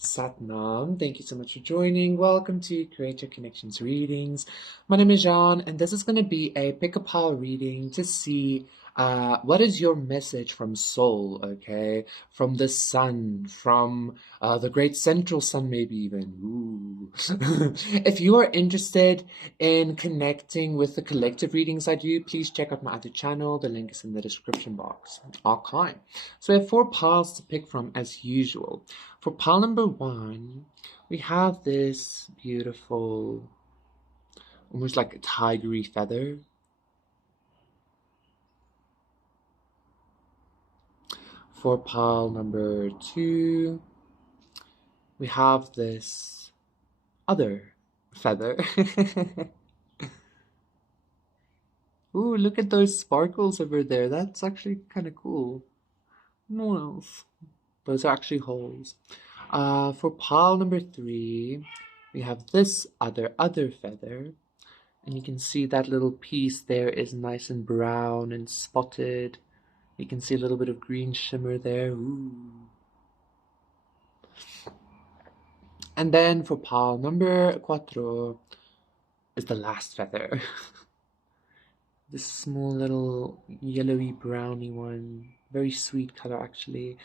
Satnam, thank you so much for joining. Welcome to Create Your Connections Readings. My name is Jean, and this is going to be a pick a pile reading to see what is your message from Soul, okay? From the sun, from the great central sun, maybe even. Ooh. If you are interested in connecting with the collective readings I do, please check out my other channel. The link is in the description box. Okay. So we have 4 piles to pick from as usual. For pile number 1, we have this beautiful, almost like a tigery feather. For pile number 2, we have this other feather. Ooh, look at those sparkles over there. That's actually kind of cool. No, those are actually holes. For pile number 3, we have this other feather. And you can see that little piece there is nice and brown and spotted. You can see a little bit of green shimmer there. Ooh. And then for pile number 4 is the last feather. This small little yellowy browny one. Very sweet color actually.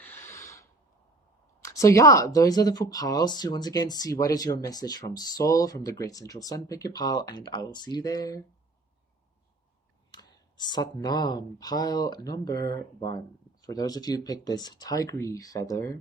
So yeah, those are the 4 piles to once again see what is your message from Soul, from the Great Central Sun. Pick your pile and I will see you there. Satnam, pile number 1. For those of you who picked this tigery feather,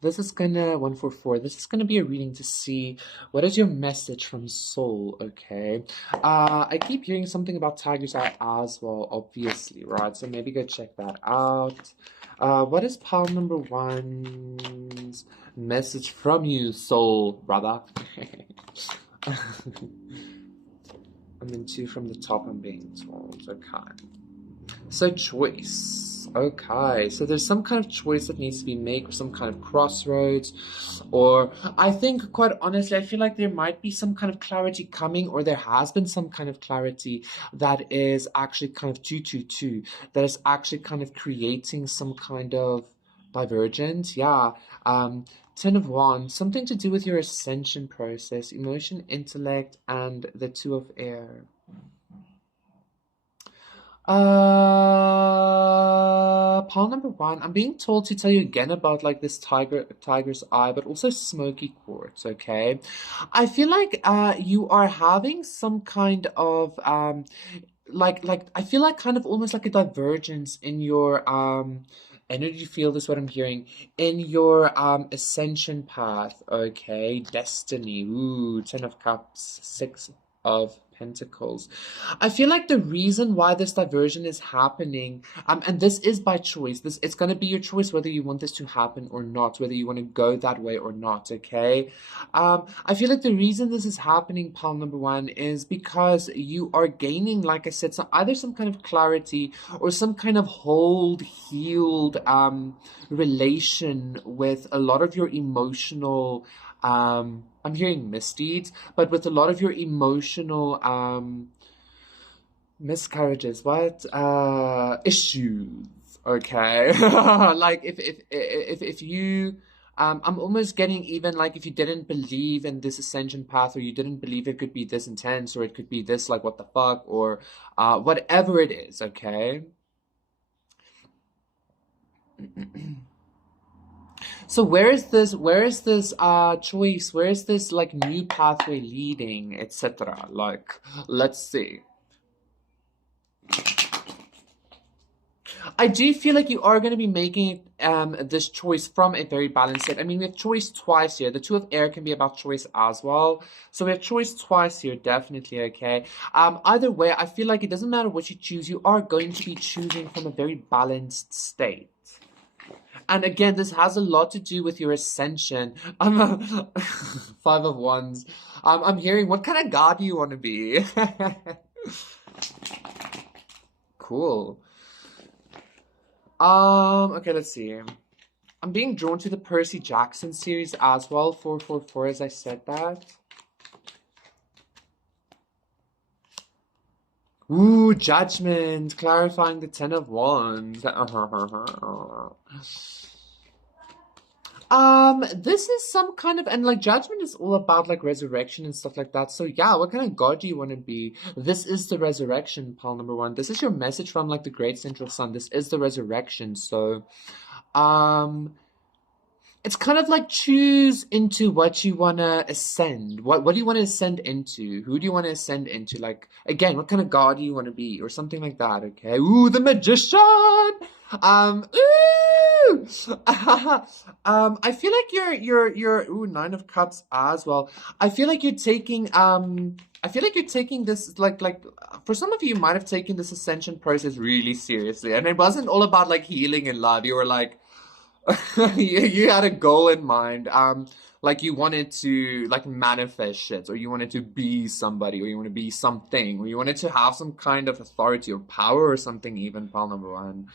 this is gonna, 144, this is gonna be a reading to see what is your message from Soul, okay? I keep hearing something about tiger's eye as well, obviously, right? So maybe go check that out. What is pile number 1's message from you, Soul, brother? And then 2 from the top I'm being told. Okay. So choice. Okay. So there's some kind of choice that needs to be made, or some kind of crossroads. Or I think, quite honestly, I feel like there might be some kind of clarity coming, or there has been some kind of clarity that is actually kind of 222, that is actually kind of creating some kind of divergence. Yeah. 10 of Wands, something to do with your ascension process, emotion, intellect, and the 2 of Air. Pile number 1, I'm being told to tell you again about like this tiger's eye, but also smoky quartz, okay? I feel like you are having some kind of like I feel like kind of almost like a divergence in your energy field is what I'm hearing, in your ascension path, okay? Destiny. Ooh, 10 of Cups, 6 of Pentacles. I feel like the reason why this diversion is happening, and this is by choice. It's gonna be your choice whether you want this to happen or not, whether you want to go that way or not, okay? I feel like the reason this is happening, pile number 1, is because you are gaining, like I said, either some kind of clarity or some kind of healed relation with a lot of your emotional, I'm hearing misdeeds, but with a lot of your emotional miscarriages, issues, okay? Like if you I'm almost getting even like if you didn't believe in this ascension path, or you didn't believe it could be this intense, or it could be this like what the fuck, or whatever it is, okay? So where is this choice, where is this like new pathway leading, etc.? Like, let's see. I do feel like you are going to be making this choice from a very balanced state. I mean, we have choice twice here. The 2 of Air can be about choice as well. So we have choice twice here, definitely, okay? Either way, I feel like it doesn't matter what you choose. You are going to be choosing from a very balanced state. And again, this has a lot to do with your ascension. I'm 5 of Wands. I'm hearing, what kind of god do you want to be? Cool. Okay, let's see. I'm being drawn to the Percy Jackson series as well, 444, as I said that. Ooh, Judgment, clarifying the 10 of Wands. This is some kind of, and like judgment is all about like resurrection and stuff like that. So yeah, what kind of God do you want to be? This is the resurrection, pal number one. This is your message from like the great central sun. This is the resurrection. So, um, it's kind of like choose into what you want to ascend. What do you want to ascend into? Who do you want to ascend into? Like again, what kind of god do you want to be or something like that, okay? Ooh, the magician. Ooh. I feel like you're ooh, nine of cups as well. I feel like you're taking I feel like you're taking this like for some of you, you might have taken this ascension process really seriously. And it wasn't all about like healing and love. You were like you had a goal in mind. Like you wanted to like manifest shit, or you wanted to be somebody, or you want to be something, or you wanted to have some kind of authority or power or something, even pal number one.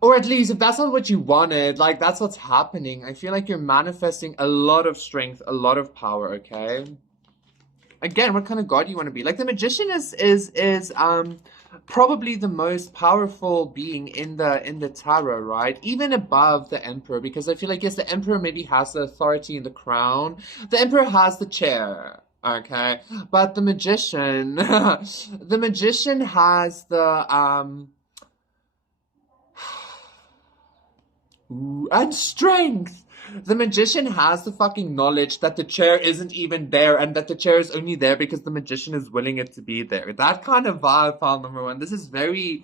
Or at least if that's not what you wanted, like that's what's happening. I feel like you're manifesting a lot of strength, a lot of power, okay? Again, what kind of god do you want to be? Like the magician is probably the most powerful being in the tarot, right? Even above the emperor, because I feel like yes, the emperor maybe has the authority and the crown. The emperor has the chair, okay? But the magician, the magician has the ooh, and strength. The magician has the fucking knowledge that the chair isn't even there and that the chair is only there because the magician is willing it to be there. That kind of vibe, file number one. This is very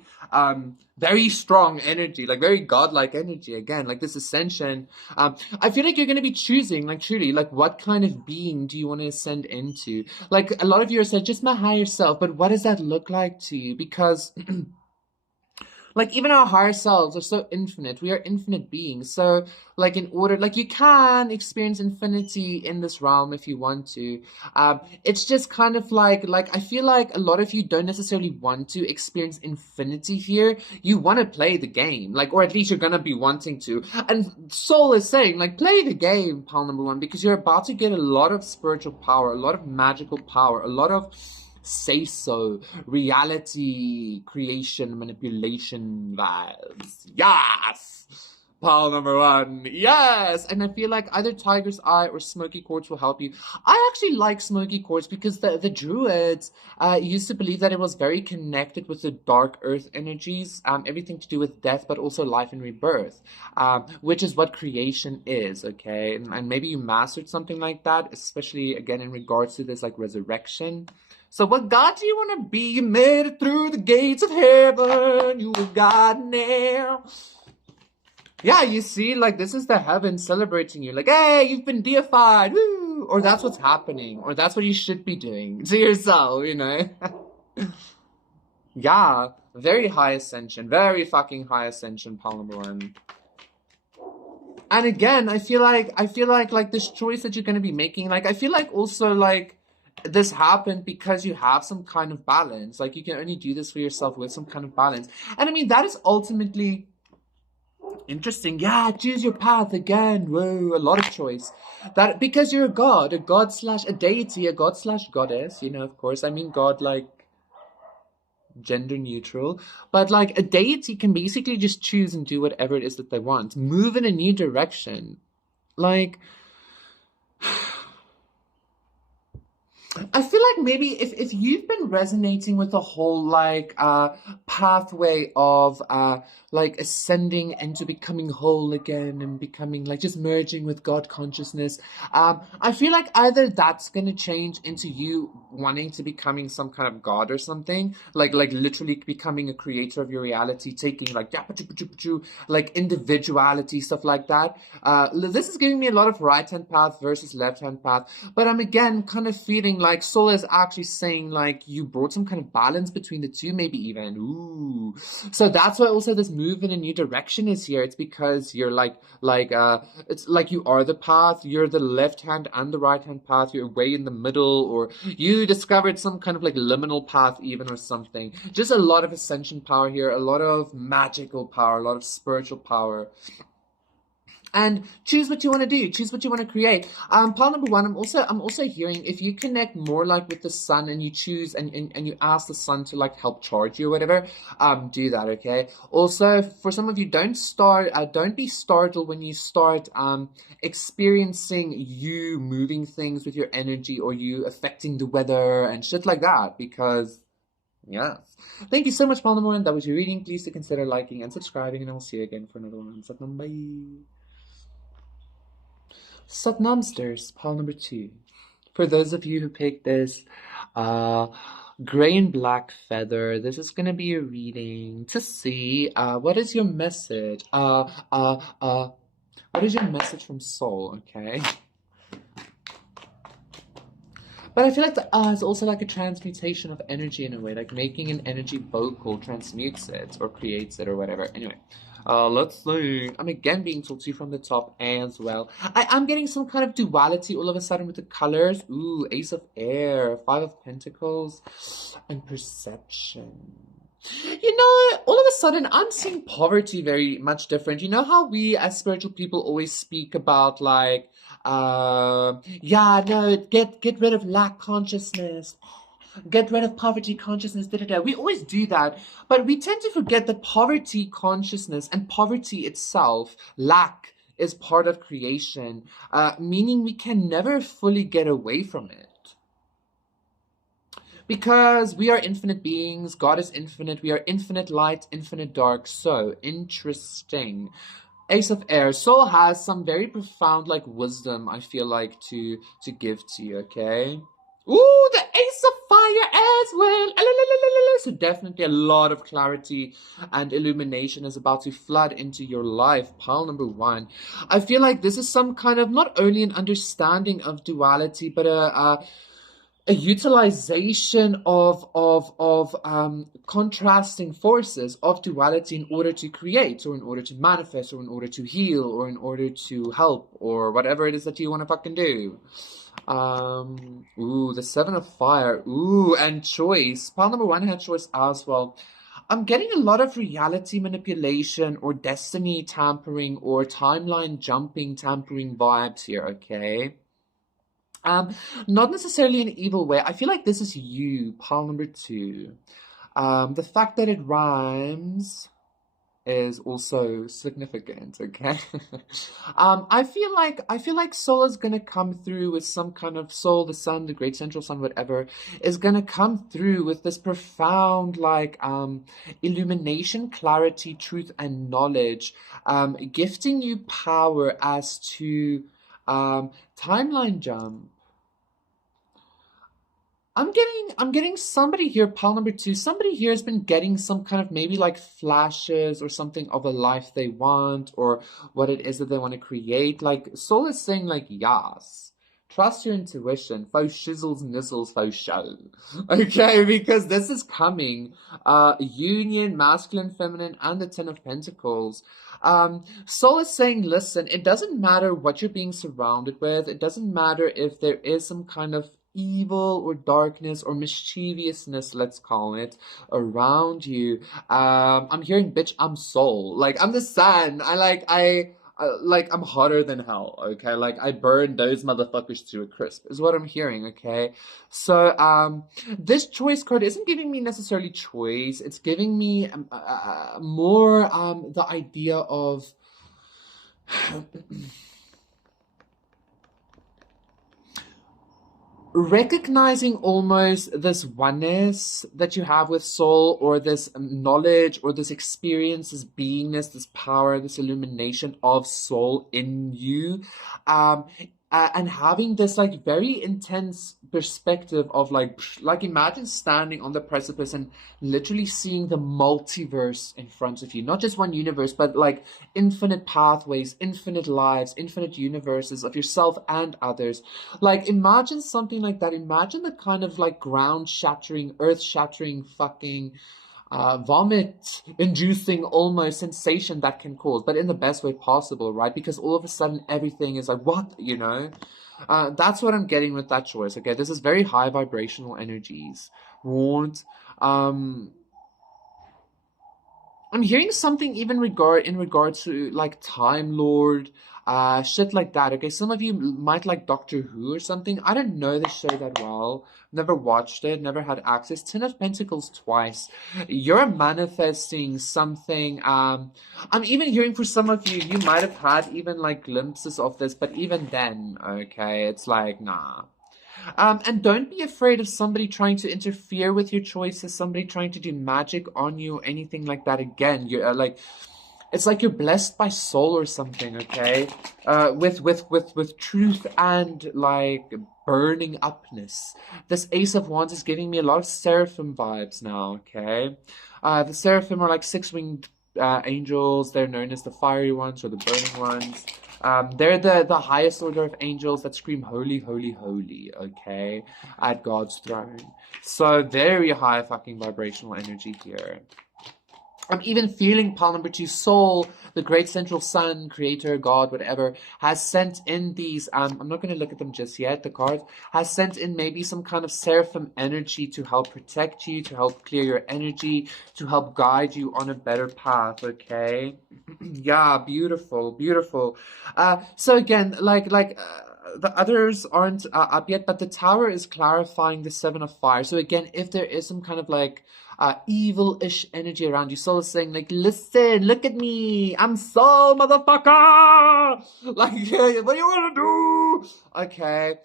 strong energy, like very godlike energy. Again, like this ascension. I feel like you're going to be choosing, like truly, like what kind of being do you want to ascend into? Like a lot of you are said, just my higher self, but what does that look like to you? Because like even our higher selves are so infinite. We are infinite beings. So like in order, like you can experience infinity in this realm if you want to. It's just kind of like I feel like a lot of you don't necessarily want to experience infinity here. You want to play the game, like, or at least you're gonna be wanting to. And Soul is saying, like, play the game, pal number one, because you're about to get a lot of spiritual power, a lot of magical power, a lot of say so reality creation manipulation vibes. Yes, pile number one. Yes, and I feel like either Tiger's Eye or Smoky Quartz will help you. I actually like Smoky Quartz because the druids used to believe that it was very connected with the dark earth energies, everything to do with death, but also life and rebirth, which is what creation is. Okay, and maybe you mastered something like that, especially again in regards to this like resurrection. So what God do you want to be? You made it through the gates of heaven. You were God now. Yeah, you see, like this is the heaven celebrating you. Like, hey, you've been deified. Woo! Or that's what's happening. Or that's what you should be doing to yourself, you know? Yeah, very high ascension. Very fucking high ascension, pal number one. And again, I feel like this choice that you're going to be making, like I feel like also like this happened because you have some kind of balance. Like you can only do this for yourself with some kind of balance. And I mean, that is ultimately interesting. Yeah, choose your path again. Whoa, a lot of choice. That because you're a god slash a deity, a god slash goddess, you know, of course. I mean god like gender neutral. But like a deity can basically just choose and do whatever it is that they want. Move in a new direction. Like I feel like maybe if you've been resonating with the whole like pathway of like ascending into becoming whole again and becoming like just merging with God consciousness, I feel like either that's gonna change into you wanting to becoming some kind of god or something, like literally becoming a creator of your reality, taking like like individuality, stuff like that. This is giving me a lot of right hand path versus left hand path, but I'm again kind of feeling like Soul is actually saying like you brought some kind of balance between the two, maybe even. Ooh. So that's why also this move in a new direction is here. It's because you're it's like you are the path, you're the left hand and the right hand path, you're way in the middle, or you discovered some kind of like liminal path even or something. Just a lot of ascension power here, a lot of magical power, a lot of spiritual power. and choose what you want to do, choose what you want to create. Pile number one, I'm also hearing if you connect more like with the sun and you choose and you ask the sun to like help charge you or whatever, do that, okay? Also, for some of you, don't be startled when you start experiencing you moving things with your energy or you affecting the weather and shit like that, because yes. Thank you so much, Pile number one. That was your reading. Please to consider liking and subscribing, and I will see you again for another one. Satnam, bye. Satnamsters, pile number two. For those of you who picked this gray and black feather, this is going to be a reading to see what is your message. What is your message from soul, okay? But I feel like the is also like a transmutation of energy in a way, like making an energy vocal transmutes it or creates it or whatever. Anyway, let's see. I'm again being talked to from the top as well. I'm getting some kind of duality all of a sudden with the colors. Ooh, Ace of Air, Five of Pentacles, and Perception. You know, all of a sudden, I'm seeing poverty very much different. You know how we as spiritual people always speak about like, yeah, no, get rid of lack consciousness, get rid of poverty consciousness, da da da. We always do that, but we tend to forget that poverty consciousness and poverty itself, lack, is part of creation, meaning we can never fully get away from it. Because we are infinite beings, God is infinite, we are infinite light, infinite dark. So, interesting. Ace of Air. Soul has some very profound like wisdom, I feel like, to give to you, okay? Ooh, the Ace of Fire as well. So definitely a lot of clarity and illumination is about to flood into your life. Pile number one. I feel like this is some kind of not only an understanding of duality, but a utilization of contrasting forces of duality in order to create or in order to manifest or in order to heal or in order to help or whatever it is that you want to fucking do. Ooh, the Seven of Fire. Ooh, and choice. Pile number one had choice as well. I'm getting a lot of reality manipulation or destiny tampering or timeline jumping tampering vibes here, okay? Not necessarily in an evil way. I feel like this is you, pile number two. The fact that it rhymes is also significant, okay? I feel like soul is gonna come through with some kind of soul, the sun, the great central sun, whatever, is gonna come through with this profound like illumination, clarity, truth, and knowledge, gifting you power as to timeline jump. I'm getting somebody here, pile number two. Somebody here has been getting some kind of maybe like flashes or something of a life they want or what it is that they want to create. Like soul is saying like yes. Trust your intuition. Faux shizzles, nizzles, faux show. Okay, because this is coming. Union, masculine, feminine, and the Ten of Pentacles. Soul is saying, listen, it doesn't matter what you're being surrounded with. It doesn't matter if there is some kind of evil or darkness or mischievousness, let's call it, around you. I'm hearing, bitch, I'm soul. Like, I'm the sun. I'm hotter than hell, okay? Like, I burn those motherfuckers to a crisp, is what I'm hearing, okay? So, this choice card isn't giving me necessarily choice. It's giving me more the idea of recognizing almost this oneness that you have with soul or this knowledge or this experience, this beingness, this power, this illumination of soul in you, and having this like very intense perspective of like imagine standing on the precipice and literally seeing the multiverse in front of you, not just one universe, but like infinite pathways, infinite lives, infinite universes of yourself and others. Like imagine something like that. Imagine the kind of like ground shattering, earth shattering fucking vomit inducing almost sensation that can cause, but in the best way possible, right? Because all of a sudden everything is like, what, you know? That's what I'm getting with that choice, okay? This is very high vibrational energies. Right? I'm hearing something even in regard to like Time Lord. shit like that. Okay, some of you might like Doctor Who or something. I don't know the show that well. Never watched it, never had access. Ten of Pentacles twice. You're manifesting something. I'm even hearing for some of you, you might have had even like glimpses of this, but even then, okay, it's like, nah. And don't be afraid of somebody trying to interfere with your choices, somebody trying to do magic on you, anything like that. Again, you're like, it's like you're blessed by soul or something, okay? With truth and like burning upness. This Ace of Wands is giving me a lot of seraphim vibes now, okay? The seraphim are like six-winged angels. They're known as the fiery ones or the burning ones. They're the highest order of angels that scream holy, holy, holy, okay, at God's throne. So very high fucking vibrational energy here. I'm even feeling pile number 2, Soul, the great central sun, creator, God, whatever, has sent in these, I'm not going to look at them just yet, the cards, has sent in maybe some kind of seraphim energy to help protect you, to help clear your energy, to help guide you on a better path, okay? Yeah, beautiful, beautiful. So again, the others aren't up yet, but the Tower is clarifying the Seven of Fire. So again, if there is some kind of like evil-ish energy around you, Soul is saying like, listen, look at me, I'm Soul, motherfucker! Like, what do you want to do? Okay,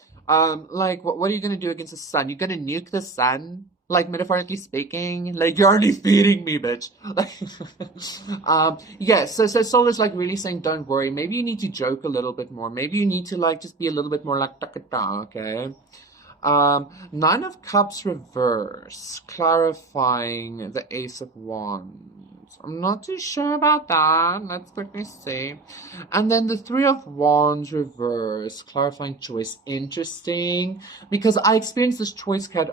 like, what are you gonna do against the sun? You're gonna nuke the sun? Like, metaphorically speaking, like, you're only feeding me, bitch. Like, yeah, so Soul is like really saying, don't worry. Maybe you need to joke a little bit more. Maybe you need to like just be a little bit more like takata, okay? Nine of Cups reverse, clarifying the Ace of Wands. I'm not too sure about that. Let's quickly see. And then the Three of Wands reverse, clarifying choice. Interesting, because I experienced this choice card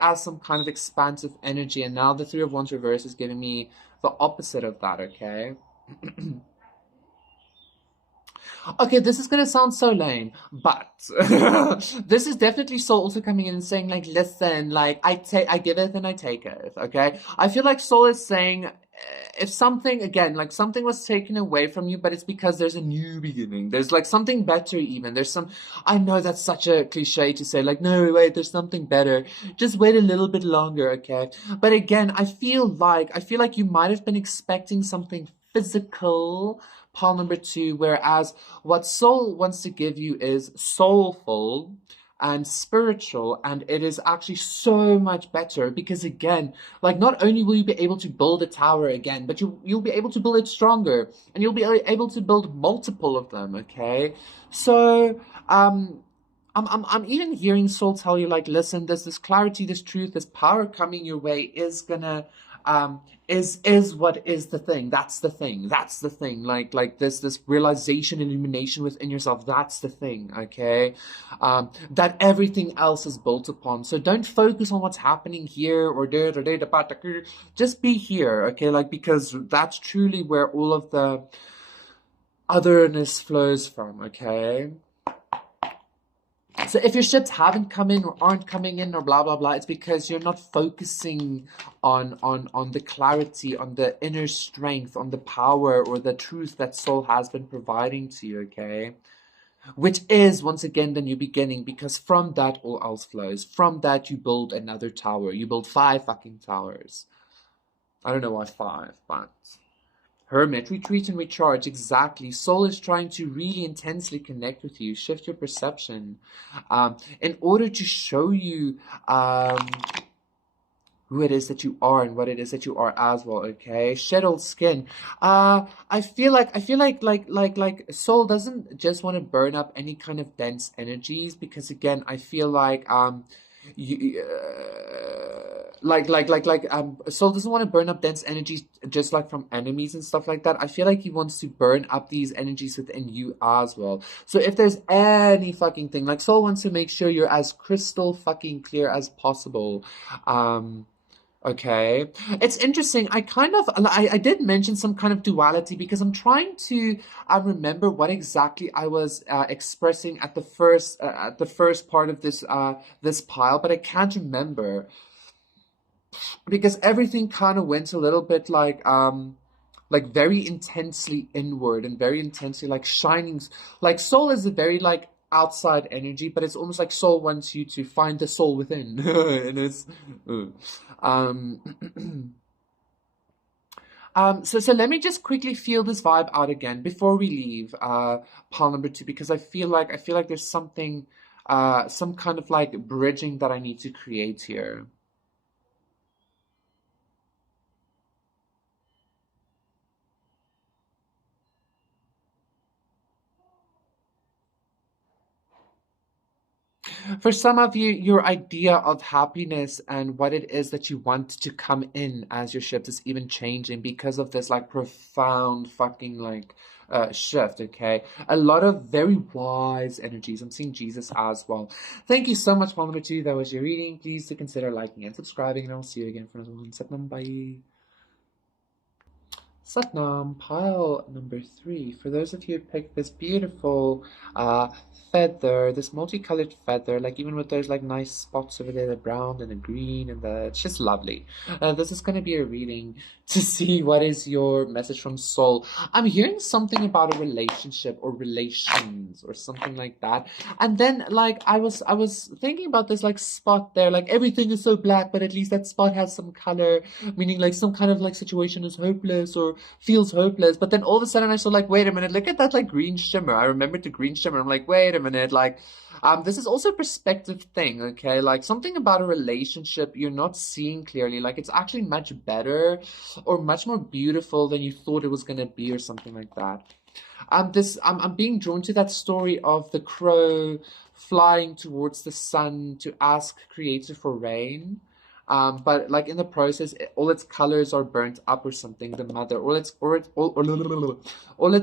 as some kind of expansive energy, and now the Three of Wands reverse is giving me the opposite of that. Okay. Okay, this is gonna sound so lame, but this is definitely Soul also coming in and saying like, listen, like I give it and I take it. Okay, I feel like Soul is saying, if something again, like something was taken away from you, but it's because there's a new beginning. There's like something better. Even there's some. I know that's such a cliche to say, like, no, wait, there's something better. Just wait a little bit longer, okay? But again, I feel like you might have been expecting something physical, pile number 2, whereas what Soul wants to give you is soulful and spiritual, and it is actually so much better because again, like, not only will you be able to build a tower again, but you'll be able to build it stronger, and you'll be able to build multiple of them, okay? So I'm even hearing Soul tell you like, listen, there's this clarity, this truth, this power coming your way is gonna is what is the thing. That's the thing. Like this realization, illumination within yourself. That's the thing. Okay, that everything else is built upon. So don't focus on what's happening here or there. Just be here. Okay, like, because that's truly where all of the otherness flows from. Okay. So if your ships haven't come in or aren't coming in or blah blah blah, it's because you're not focusing on the clarity, on the inner strength, on the power or the truth that Soul has been providing to you, okay? Which is once again the new beginning, because from that all else flows. From that you build another tower. You build 5 fucking towers. I don't know why 5, but Hermit, retreat and recharge, exactly. Soul is trying to really intensely connect with you, shift your perception, in order to show you who it is that you are and what it is that you are as well, okay? Shed old skin. I feel like Soul doesn't just want to burn up any kind of dense energies, because again, I feel like you, Soul doesn't want to burn up dense energies just like from enemies and stuff like that. I feel like he wants to burn up these energies within you as well. So if there's any fucking thing, like, Soul wants to make sure you're as crystal fucking clear as possible. Okay, it's interesting. I did mention some kind of duality because I'm trying to remember what exactly I was expressing at the first part of this pile, but I can't remember because everything kind of went a little bit like like very intensely inward and very intensely like shining. Like soul is a very like outside energy, but it's almost like soul wants you to find the soul within. And it's um so let me just quickly feel this vibe out again before we leave pile number two, because I feel like there's something some kind of like bridging that I need to create here. For some of you, your idea of happiness and what it is that you want to come in as your shift is even changing because of this like profound fucking like shift, okay? A lot of very wise energies. I'm seeing Jesus as well. Thank you so much, Paul number two. That was your reading. Please do consider liking and subscribing, and I'll see you again for another one. Satnam, bye. Satnam, pile number three. For those of you who picked this beautiful uh, feather, this multicolored feather, like even with those like nice spots over there, the brown and the green and the, it's just lovely. This is going to be a reading to see what is your message from soul. I'm hearing something about a relationship or relations or something like that. And then like I was thinking about this like spot there, like everything is so black, but at least that spot has some color, meaning like some kind of like situation is hopeless or feels hopeless. But then all of a sudden I saw like, wait a minute, look at that like green shimmer. I remembered the green shimmer. I'm like, wait a minute, like this is also a perspective thing, okay? Like something about a relationship you're not seeing clearly. Like it's actually much better or much more beautiful than you thought it was gonna be, or something like that. I'm being drawn to that story of the crow flying towards the sun to ask creator for rain. But like in the process, all its colors are burnt up or something. The mother, all its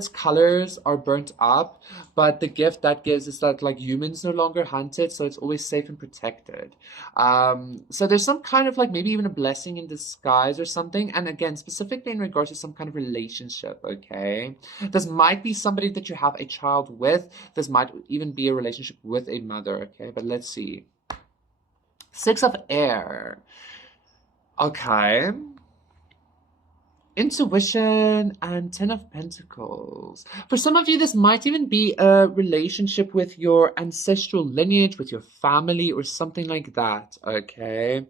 colors are burnt up. But the gift that gives is that like humans no longer hunt it, so it's always safe and protected. So there's some kind of like maybe even a blessing in disguise or something. And again, specifically in regards to some kind of relationship. Okay, this might be somebody that you have a child with. This might even be a relationship with a mother. Okay, but let's see. Six of air. Okay. Intuition and Ten of Pentacles. For some of you, this might even be a relationship with your ancestral lineage, with your family, or something like that. Okay.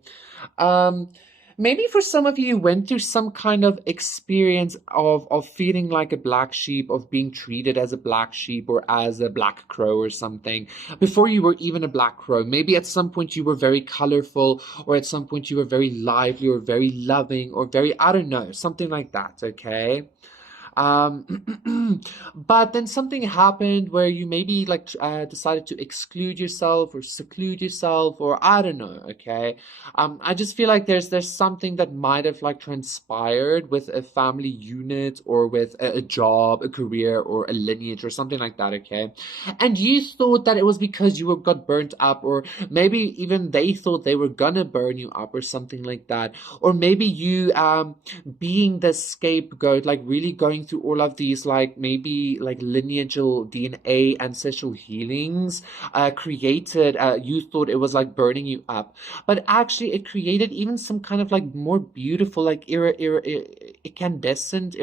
Um, Maybe for some of you, you went through some kind of experience of feeling like a black sheep, of being treated as a black sheep or as a black crow or something before you were even a black crow. Maybe at some point you were very colorful, or at some point you were very lively or very loving or very, I don't know, something like that, okay? But then something happened where you maybe like decided to exclude yourself or seclude yourself, or I don't know. Okay, I just feel like there's something that might have like transpired with a family unit or with a job, a career, or a lineage or something like that. Okay, and you thought that it was because you got burnt up, or maybe even they thought they were gonna burn you up or something like that, or maybe you being the scapegoat, like really going through all of these, like maybe like lineageal DNA ancestral healings, created, you thought it was like burning you up, but actually it created even some kind of like more beautiful, like iridescent,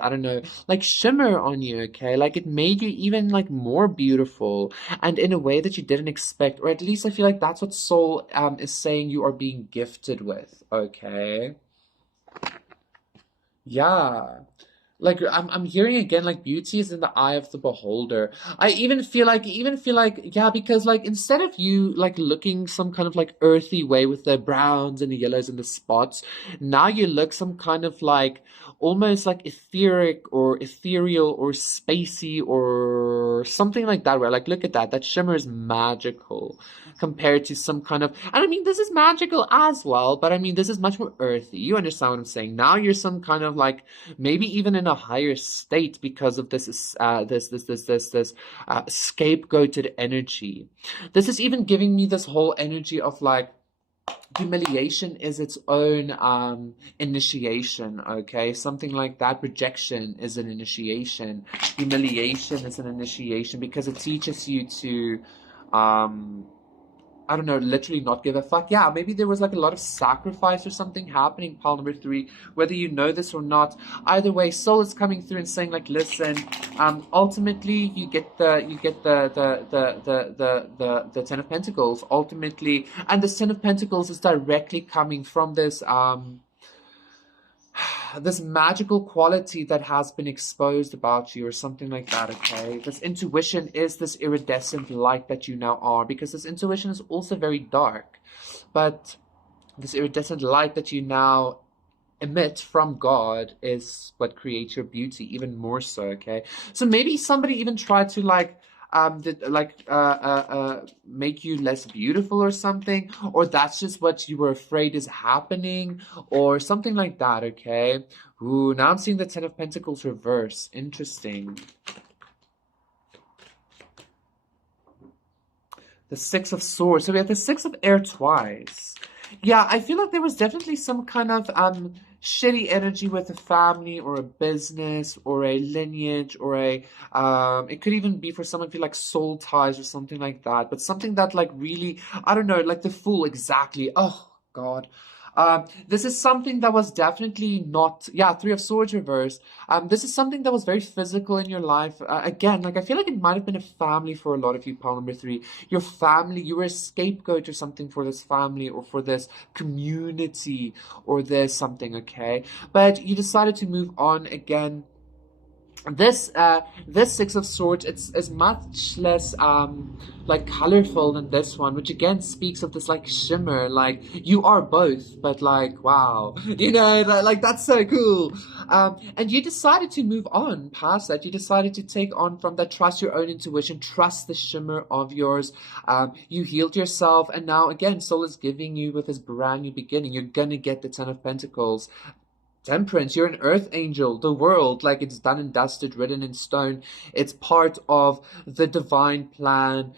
I don't know, like shimmer on you, okay? Like it made you even like more beautiful and in a way that you didn't expect, or at least I feel like that's what soul is saying you are being gifted with, okay? Yeah. Like I'm hearing again, like beauty is in the eye of the beholder. I even feel like yeah, because like instead of you like looking some kind of like earthy way with the browns and the yellows and the spots, now you look some kind of like almost like etheric or ethereal or spacey or something like that, where like look at that shimmer is magical compared to some kind of, and I mean this is magical as well, but I mean this is much more earthy. You understand what I'm saying? Now you're some kind of like maybe even in a higher state because of this scapegoated energy. This is even giving me this whole energy of like humiliation is its own initiation, okay? Something like that. Projection is an initiation. Humiliation is an initiation because it teaches you to um I don't know, literally not give a fuck. Yeah, maybe there was like a lot of sacrifice or something happening, pile number three, whether you know this or not. Either way, soul is coming through and saying like, listen, ultimately you get the Ten of Pentacles, ultimately, and this Ten of Pentacles is directly coming from this magical quality that has been exposed about you or something like that, okay? This intuition is this iridescent light that you now are, because this intuition is also very dark, but this iridescent light that you now emit from God is what creates your beauty even more so, okay? So maybe somebody even tried to make you less beautiful or something, or that's just what you were afraid is happening or something like that, okay? Ooh, now I'm seeing the Ten of Pentacles reverse. Interesting. The Six of Swords. So we have the Six of Air twice. Yeah, I feel like there was definitely some kind of shitty energy with a family or a business or a lineage or a it could even be for someone feel like soul ties or something like that, but something that like really, I don't know, like the Fool, exactly. Oh God. This is something that was definitely not, yeah, Three of Swords reversed. This is something that was very physical in your life. Again, like I feel like it might have been a family for a lot of you, pile number three. Your family, you were a scapegoat or something for this family or for this community or this something, okay? But you decided to move on again. This Six of Swords, it's much less like colorful than this one, which again speaks of this like shimmer, like you are both, but like wow, you know, like that's so cool. And you decided to move on past that. You decided to take on from that, trust your own intuition, trust the shimmer of yours. You healed yourself, and now again, Soul is giving you with this brand new beginning. You're gonna get the Ten of Pentacles. Temperance, you're an earth angel. The world, like it's done and dusted, written in stone. It's part of the divine plan.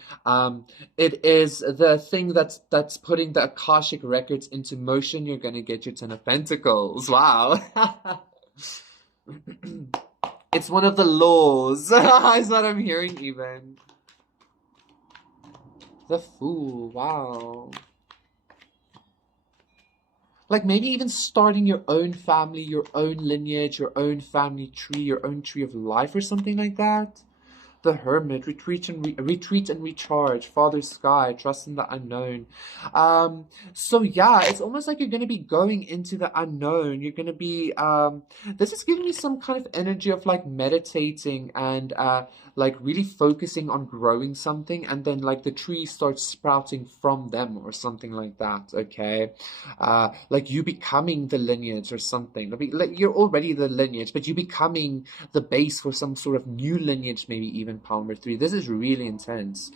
It is the thing that's putting the Akashic records into motion. You're gonna get your Ten of Pentacles. Wow. It's one of the laws. Is what I'm hearing even. The Fool. Wow. Like maybe even starting your own family, your own lineage, your own family tree, your own tree of life or something like that. The Hermit, retreat and recharge. Father Sky, trust in the unknown. So yeah, it's almost like you're gonna be going into the unknown. You're gonna be this is giving you some kind of energy of like meditating and like really focusing on growing something, and then like the tree starts sprouting from them or something like that, okay? Like you becoming the lineage or something. Like you're already the lineage, but you becoming the base for some sort of new lineage, maybe even Palmer 3. This is really intense.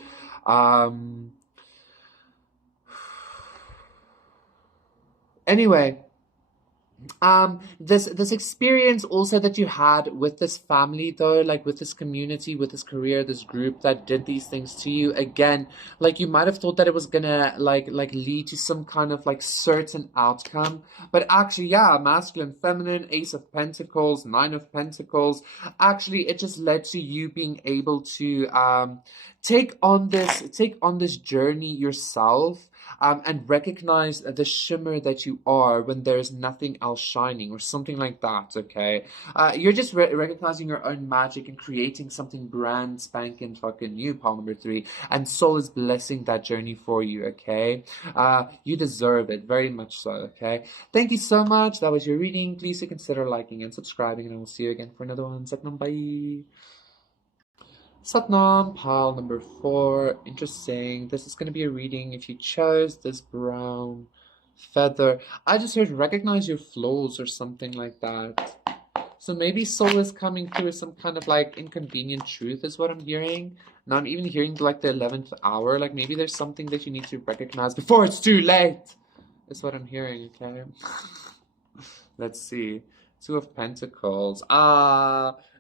Anyway, this experience also that you had with this family though, like with this community, with this career, this group that did these things to you, again, like you might have thought that it was gonna like lead to some kind of like certain outcome, but actually, yeah, masculine, feminine, Ace of Pentacles, Nine of Pentacles, actually it just led to you being able to take on this journey yourself, and recognize the shimmer that you are when there's nothing else shining or something like that, okay? You're just recognizing your own magic and creating something brand spanking fucking new, Palm number 3, and Soul is blessing that journey for you, okay? You deserve it, very much so, okay? Thank you so much. That was your reading. Please consider liking and subscribing, and I will see you again for another one. Satnam, bye! Satnam, pile number 4. Interesting. This is going to be a reading if you chose this brown feather. I just heard recognize your flaws or something like that. So maybe Soul is coming through some kind of like inconvenient truth is what I'm hearing. Now I'm even hearing like the 11th hour. Like maybe there's something that you need to recognize before it's too late. Is what I'm hearing, okay? Let's see. Two of Pentacles.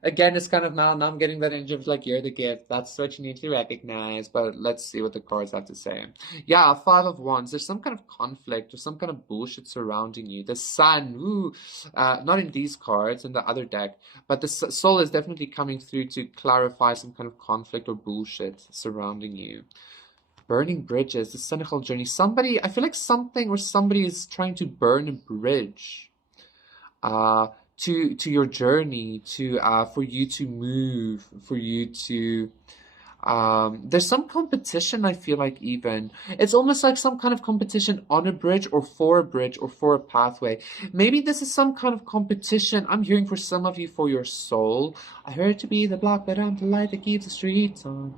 Again, it's kind of now I'm getting that energy of like, you're the gift. That's what you need to recognize. But let's see what the cards have to say. Yeah, Five of Wands. There's some kind of conflict or some kind of bullshit surrounding you. The Sun. Ooh. Not in these cards, in the other deck. But the Soul is definitely coming through to clarify some kind of conflict or bullshit surrounding you. Burning bridges, the cynical journey. Somebody, I feel like something or somebody is trying to burn a bridge uh, to your journey, to for you to move, for you to there's some competition, I feel like even. It's almost like some kind of competition on a bridge or for a bridge or for a pathway. Maybe this is some kind of competition. I'm hearing for some of you for your soul. I heard to be the block, but I'm the light that keeps the streets on.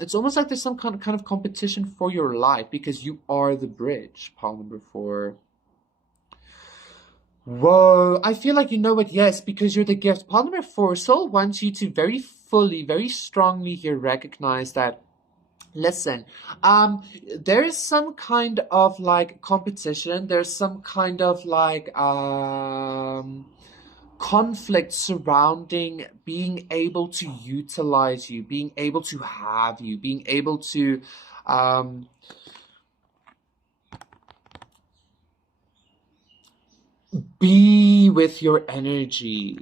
It's almost like there's some kind of competition for your life because you are the bridge, pile number 4. Whoa, I feel like you know it, yes, because you're the gift. Pile number 4, soul wants you to very fully, very strongly here recognize that, listen, there is some kind of like competition, there's some kind of like conflict surrounding being able to utilize you, being able to have you, being able to be with your energy.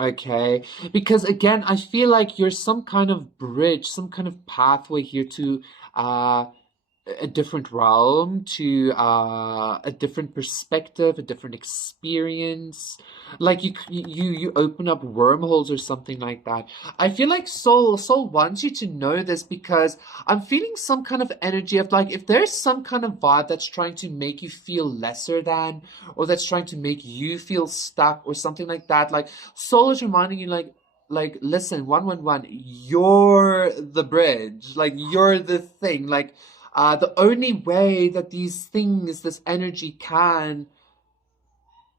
Okay, because again, I feel like you're some kind of bridge, some kind of pathway here to uh a different realm, to a different perspective, a different experience. Like you open up wormholes or something like that. I feel like soul wants you to know this because I'm feeling some kind of energy of like if there's some kind of vibe that's trying to make you feel lesser than, or that's trying to make you feel stuck or something like that. Like soul is reminding you like listen, 111, you're the bridge, like you're the thing, like the only way that these things, this energy can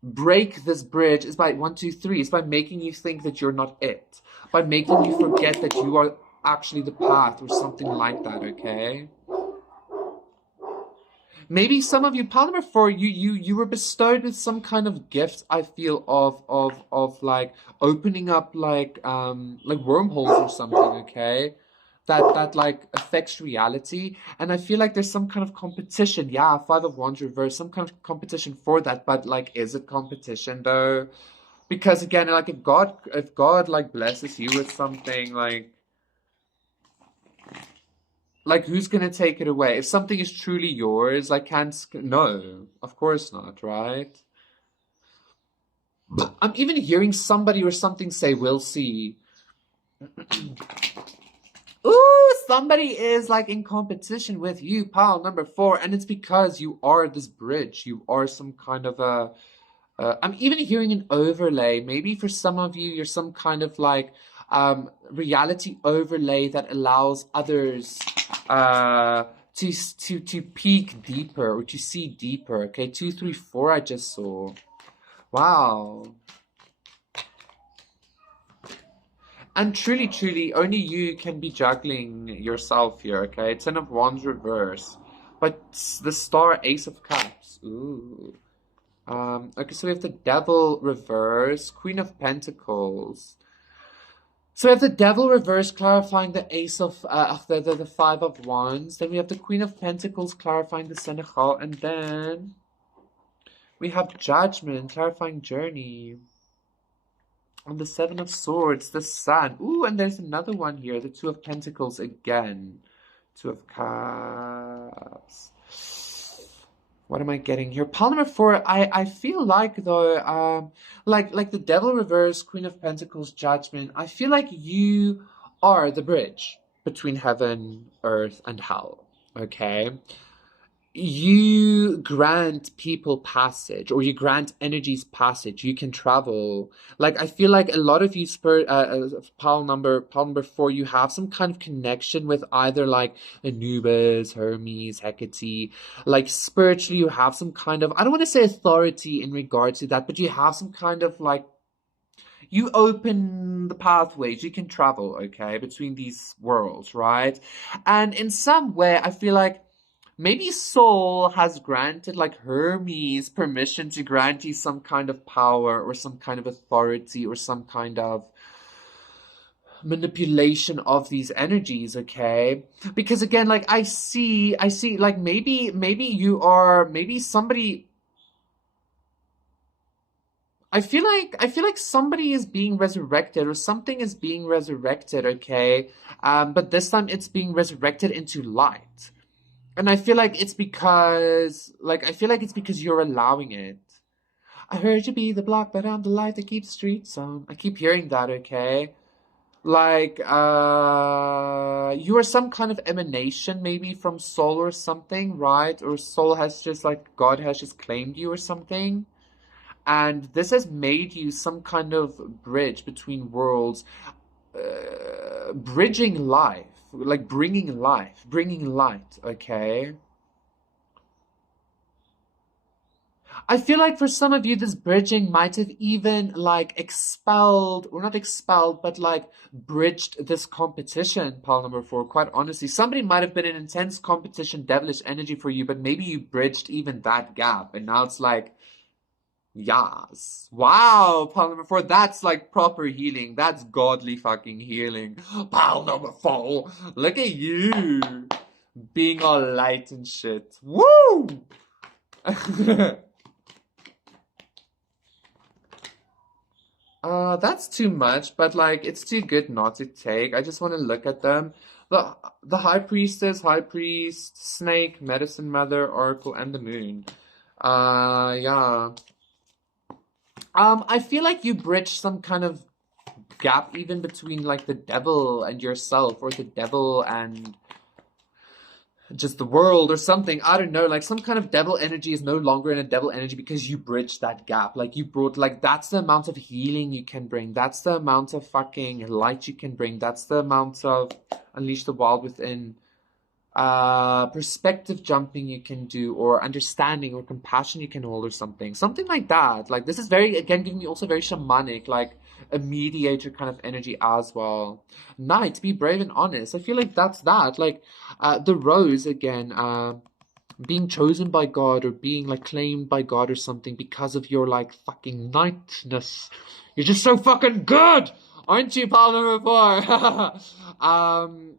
break this bridge is by 1, 2, 3. It's by making you think that you're not it, by making you forget that you are actually the path or something like that. Okay. Maybe some of you, pile number 4, you were bestowed with some kind of gift. I feel of like opening up like wormholes or something. Okay, that like affects reality, and I feel like there's some kind of competition. Yeah, 5 of Wands reverse, some kind of competition for that. But like, is it competition though? Because again, like if God like blesses you with something like who's gonna take it away? If something is truly yours, like can't no, of course not, right? I'm even hearing somebody or something say, "We'll see." Ooh, somebody is like in competition with you, pal number 4, and it's because you are this bridge. You are some kind of a. I'm even hearing an overlay. Maybe for some of you, you're some kind of like reality overlay that allows others to peek deeper or to see deeper. Okay, 2, 3, 4. I just saw. Wow. And truly, truly, only you can be juggling yourself here. Okay, 10 of Wands reverse, but the star, Ace of Cups. Ooh. Okay, so we have the Devil reverse, Queen of Pentacles. So we have the Devil reverse clarifying the Ace of the 5 of Wands. Then we have the Queen of Pentacles clarifying the Senegal, and then we have Judgment clarifying journey. On the 7 of Swords, the Sun. Ooh, and there's another one here, the 2 of Pentacles again. 2 of Cups. What am I getting here? Pile number 4, I feel like though, like the Devil reverse, Queen of Pentacles, Judgment, I feel like you are the bridge between heaven, earth, and hell. Okay? You grant people passage, or you grant energies passage. You can travel. Like I feel like a lot of you pile number 4, you have some kind of connection with either like Anubis, Hermes, Hecate. Like spiritually, you have some kind of, I don't want to say authority in regard to that, but you have some kind of like, you open the pathways, you can travel, okay, between these worlds, right? And in some way, I feel like maybe Soul has granted like Hermes permission to grant you some kind of power or some kind of authority or some kind of manipulation of these energies, okay? Because again, like I see like maybe you are, maybe somebody, I feel like somebody is being resurrected or something is being resurrected, okay? But this time it's being resurrected into light. And I feel like it's because you're allowing it. I heard you be the block, but I'm the light that keeps the streets on. I keep hearing that, okay? Like, you are some kind of emanation, maybe from soul or something, right? Or soul has just like God has just claimed you or something. And this has made you some kind of bridge between worlds, bridging life, like bringing life, bringing light, okay? I feel like for some of you, this bridging might have even like expelled, or not expelled, but like bridged this competition, pile number four. Quite honestly, somebody might have been an intense competition, devilish energy for you, but maybe you bridged even that gap. And now it's like, yes. Wow, pile number four. That's like proper healing. That's godly fucking healing. Pile number four. Look at you being all light and shit. Woo! That's too much, but like it's too good not to take. I just want to look at them. The High Priestess, High Priest, Snake, Medicine Mother, Oracle, and the Moon. Yeah. I feel like you bridge some kind of gap even between like the devil and yourself, or the devil and just the world or something. I don't know. Like some kind of devil energy is no longer in a devil energy because you bridged that gap. Like you brought, like, that's the amount of healing you can bring. That's the amount of fucking light you can bring. That's the amount of unleash the wild within perspective jumping you can do, or understanding or compassion you can hold, or something like that. Like this is very, again, giving me also very shamanic, like a mediator kind of energy as well. Knight, be brave and honest. I feel like that's that, like the rose again, being chosen by God, or being like claimed by God or something because of your like fucking knightness. You're just so fucking good, aren't you, pal number four?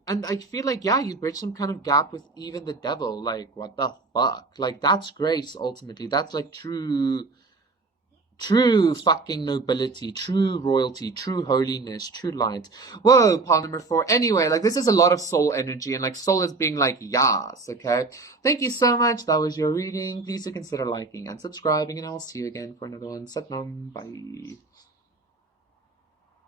And I feel like, yeah, you bridge some kind of gap with even the devil. Like, what the fuck? Like, that's grace ultimately. That's like true fucking nobility, true royalty, true holiness, true light. Whoa, pile number four. Anyway, like this is a lot of soul energy, and like soul is being like, yes, okay? Thank you so much. That was your reading. Please do consider liking and subscribing, and I'll see you again for another one. Satnam. Bye.